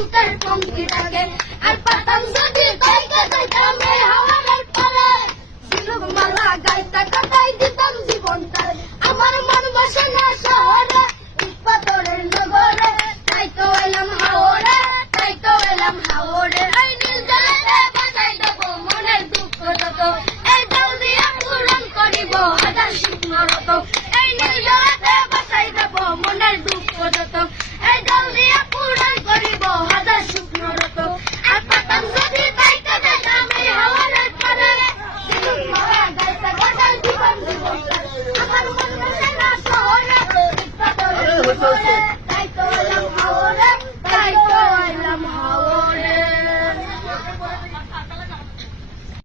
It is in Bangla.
সুখের পঙ্ক্তি ডাকে আর পাতাম যদি কইকে যাইতাম এই হাওয়ার পরে ঝিনুক মালা গাইতা কাটাই দিতাম জীবনটা আমার মন বসে না শহরে ইট পাথরের নগরে তাই তো এলাম হাওরে তাই তো এলাম হাওরে